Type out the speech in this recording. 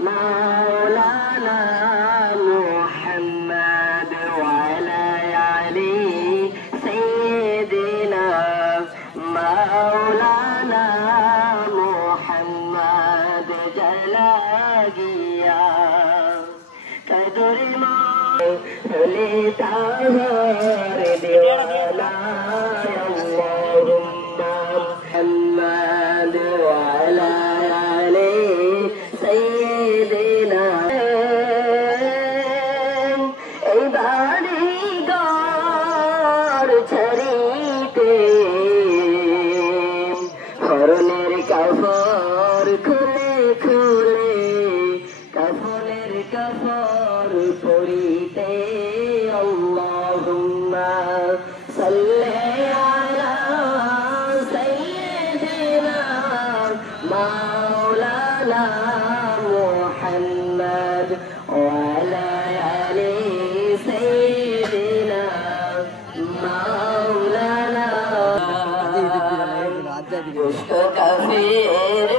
مولانا محمد وعلى علي سيدنا مولانا محمد جلا گیا قدر مولی تاہر دیوالا اللہم محمد وعلى علي سيدنا عبادي دار چھریتے হরণের কাফর খুলে খুলে কাফনের কাফর পড়িতে আল্লাহুম্মা সাল্লি আলা সাইয়্যিদিনা মাওলানা মুহাম্মদ ওয়া আলা আলি সাইয়্যিদিনা মাওলানা দুষ্ট কাফের